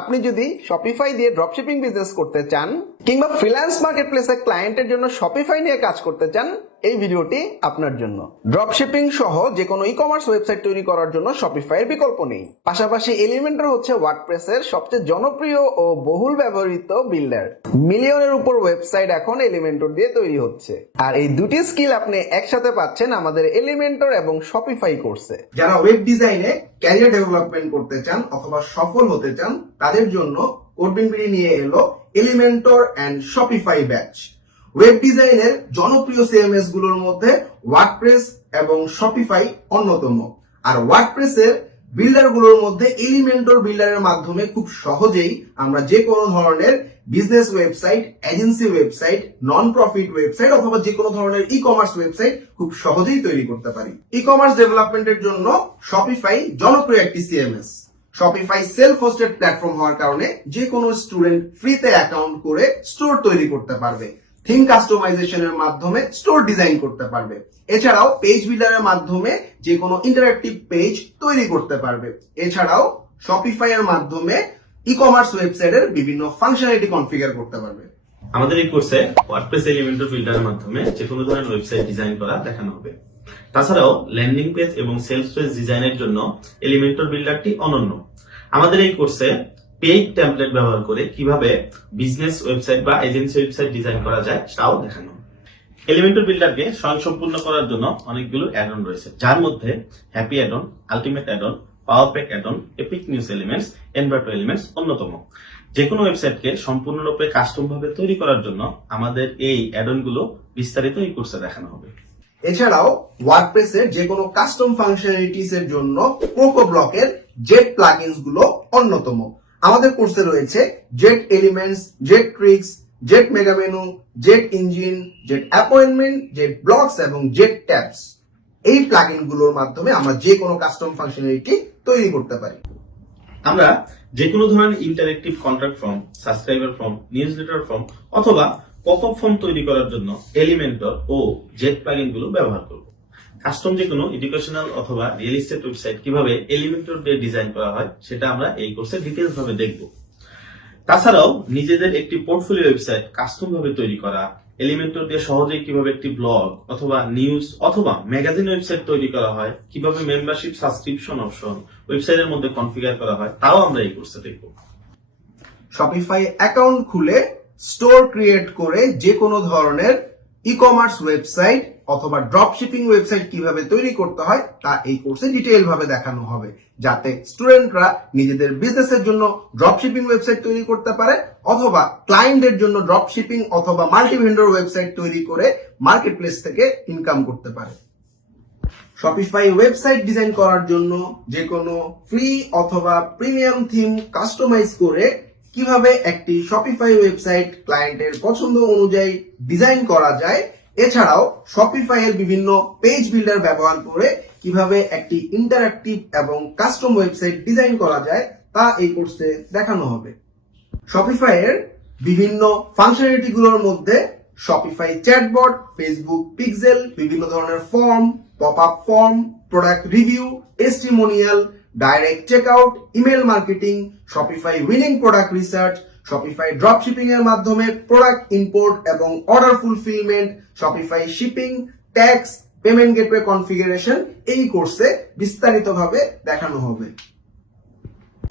আপনি যদি শপিফাই দিয়ে ড্রপশিপিং বিজনেস করতে চান কিংবা ফ্রিল্যান্স মার্কেট প্লেসে ক্লায়েন্টের জন্য শপিফাই নিয়ে কাজ করতে চান এই ভিডিওটি আপনার জন্য ড্রপশিপিং সহ যে কোনো ই কমার্স ওয়েবসাইট তৈরি করার জন্য শপিফাইয়ের বিকল্প নেই পাশাপাশি এলিমেন্টার হচ্ছে ওয়ার্ডপ্রেসের সবচেয়ে জনপ্রিয় ও বহুল ব্যবহৃত বিল্ডার মিলিয়নের উপর ওয়েবসাইট এখন এলিমেন্টর দিয়ে তৈরি হচ্ছে আর এই দুটি স্কিল আপনি একসাথে পাচ্ছেন আমাদের এলিমেন্টর এবং শপিফাই কোর্সে যারা ওয়েব ডিজাইনে ক্যারিয়ার ডেভেলপমেন্ট করতে চান অথবা সফল হতে চান তাদের জন্য কোডিং নিয়ে এলো Elementor and Shopify batch web ডিজাইনের জনপ্রিয় সিএমএস গুলোর মধ্যে ওয়ার্ডপ্রেস এবং শপিফাই অন্যতম আর ওয়ার্ডপ্রেসের বিল্ডার গুলোর মধ্যে এলিমেন্টর বিল্ডারের মাধ্যমে খুব সহজেই আমরা যে কোনো ধরনের business website agency website non profit website অথবা যে কোনো ধরনের ই কমার্স ওয়েবসাইট খুব সহজেই তৈরি করতে পারি ই কমার্স ডেভেলপমেন্টের জন্য শপিফাই জনপ্রিয় একটি CMS Shopify self hosted platform হওয়ার কারণে যে কোনো স্টুডেন্ট ফ্রিতে অ্যাকাউন্ট করে স্টোর তৈরি করতে পারবে থিম কাস্টমাইজেশনের মাধ্যমে স্টোর ডিজাইন করতে পারবে এছাড়াও পেজ বিল্ডারের মাধ্যমে যে কোনো ইন্টারাক্টিভ পেজ তৈরি করতে পারবে এছাড়াও শপিফাই এর মাধ্যমে ই কমার্স ওয়েবসাইট এর বিভিন্ন ফাংশনালিটি কনফিগার করতে পারবে আমাদের এই কোর্সে ওয়ার্ডপ্রেস এলিমেন্টর বিল্ডারের মাধ্যমে যে কোনো ধরনের ওয়েবসাইট ডিজাইন করা দেখানো হবে তাছাড়াও ল্যান্ডিং পেজ এবং সেলস পেজ ডিজাইনের জন্য এলিমেন্টর বিল্ডারটি অনন্য আমাদের এই কোর্সে পেইড টেমপ্লেট ব্যবহার করে কিভাবে বিজনেস ওয়েবসাইট বা এজেন্সি ওয়েবসাইট ডিজাইন করা যায় তাও দেখানো এলিমেন্টর বিল্ডারকে স্বয়ংসম্পূর্ণ করার জন্য অনেকগুলো অ্যাডন রয়েছে যার মধ্যে happy addon ultimate addon power pack addon epic news elements Envato elements অন্যতম যে কোনো ওয়েবসাইটকে সম্পূর্ণরূপে কাস্টম ভাবে তৈরি করার জন্য আমাদের এই অ্যাডন গুলো বিস্তারিত এই কোর্সে দেখানো হবে এছাড়াও ওয়ার্ডপ্রেসের যে কোনো কাস্টম ফাংশনালিটিস এর জন্য প্রোকো ব্লকের জেট প্লাগিনস গুলো অন্যতম আমাদের কোর্সে রয়েছে Jet elements Jet tricks Jet mega menu Jet engine Jet appointment Jet blocks এবং জেট ট্যাবস এই গুলোর মাধ্যমে আমরা যে কোনো কাস্টম ফাংশনালিটি তৈরি করতে পারি আমরা যে কোনো ধরনের interactive contract form subscriber form newsletter form অথবা পকআপ ফর্ম তৈরি করার জন্য এলিমেন্টর ও জেট গুলো ব্যবহার করব কাস্টম যে কোনো এডুকেশনাল অথবা রিয়েল ইস্টেট ওয়েবসাইট কিভাবে এলিমেন্টর দিয়ে ডিজাইন করা হয় সেটা আমরা এই কোর্সে ডিটেলস ভাবে দেখব তাছাড়াও নিজেদের একটি পোর্টফোলিও ওয়েবসাইট কাস্টম ভাবে তৈরি করা এলিমেন্টর দিয়ে সহজেই কিভাবে একটি ব্লগ অথবা নিউজ অথবা ম্যাগাজিন ওয়েবসাইট তৈরি করা হয় কিভাবে মেম্বারশিপ সাবস্ক্রিপশন অপশন ওয়েবসাইটের মধ্যে কনফিগার করা হয় তাও আমরা এই কোর্সে দেখব শপিফাই অ্যাকাউন্ট খুলে স্টোর ক্রিয়েট করে যে কোনো ধরনের ই কমার্স ওয়েবসাইট অথবা ড্রপ শিপিং ওয়েবসাইট কিভাবে তৈরি করতে হয় তা এই কোর্সে ডিটেইল ভাবে দেখানো হবে যাতে স্টুডেন্টরা নিজেদের বিজনেসের জন্য ড্রপ শিপিং ওয়েবসাইট তৈরি করতে পারে অথবা ক্লায়েন্টদের জন্য ড্রপ শিপিং অথবা মাল্টি ওয়েবসাইট তৈরি করে মার্কেট প্লেস থেকে ইনকাম করতে পারে শপিফাই ওয়েবসাইট ডিজাইন করার জন্য যে কোনো ফ্রি অথবা প্রিমিয়াম থিম কাস্টমাইজ করে কিভাবে একটি শপিফাই ওয়েবসাইট ক্লায়েন্টের পছন্দ অনুযায়ী ডিজাইন করা যায় এছাড়াও এর বিভিন্ন পেজ বিল্ডার ব্যবহার করে কিভাবে একটি ইন্টারাক্টিভ এবং কাস্টম ওয়েবসাইট ডিজাইন করা যায় তা এই কোর্সে দেখানো হবে এর বিভিন্ন গুলোর মধ্যে শপিফাই চ্যাটবট ফেসবুক পিক্সেল বিভিন্ন ধরনের form pop up form product review testimonial direct checkout email marketing Shopify winning product research Shopify drop shipping এর মাধ্যমে প্রোডাক্ট ইম্পোর্ট এবং order fulfilment Shopify shipping tax payment gateway configuration এই কোর্সে বিস্তারিতভাবে দেখানো হবে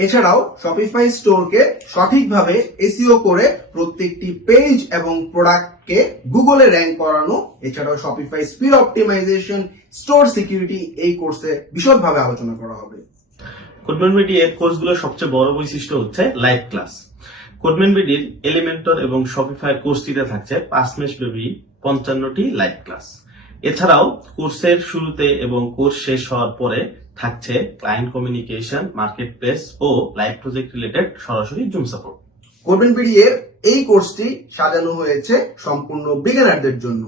এছাড়াও শপিফাই স্টোরকে সঠিকভাবে এসিও e করে প্রত্যেকটি পেজ এবং প্রোডাক্টকে গুগলে র্যাঙ্ক করানো এছাড়াও Shopify speed optimisation store security এই কোর্সে বিশদভাবে আলোচনা করা হবে কোডম্যান বিডি এর কোর্সগুলোর সবচেয়ে বড় বৈশিষ্ট্য হচ্ছে লাইভ ক্লাস কোডম্যান বিডির এলিমেন্টর এবং শপিফাই কোর্সটিতে থাকছে পাঁচ মাস ব্যাপী পঞ্চান্নটি লাইভ ক্লাস এছাড়াও কোর্সের শুরুতে এবং কোর্স শেষ হওয়ার পরে থাকছে ক্লায়েন্ট কমিউনিকেশন মার্কেট প্লেস ও লাইভ প্রজেক্ট রিলেটেড সরাসরি জুম সাপোর্ট কোডম্যান বিডি এর এই কোর্সটি সাজানো হয়েছে সম্পূর্ণ বিজ্ঞানারদের জন্য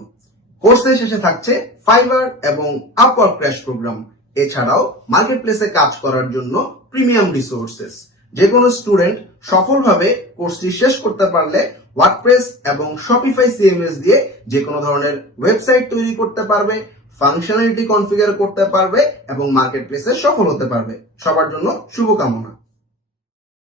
কোর্সের শেষে থাকছে ফাইবার এবং আপওয়ার্ক ক্র্যাশ প্রোগ্রাম এছাড়াও মার্কেট প্লেসে কাজ করার জন্য প্রিমিয়াম রিসোর্সেস যে কোনো স্টুডেন্ট সফলভাবে কোর্সটি শেষ করতে পারলে ওয়ার্ডপ্রেস এবং শপিফাই সিএমএস দিয়ে যে কোনো ধরনের ওয়েবসাইট তৈরি করতে পারবে ফাংশনালিটি কনফিগার করতে পারবে এবং মার্কেট প্লেসে সফল হতে পারবে সবার জন্য শুভকামনা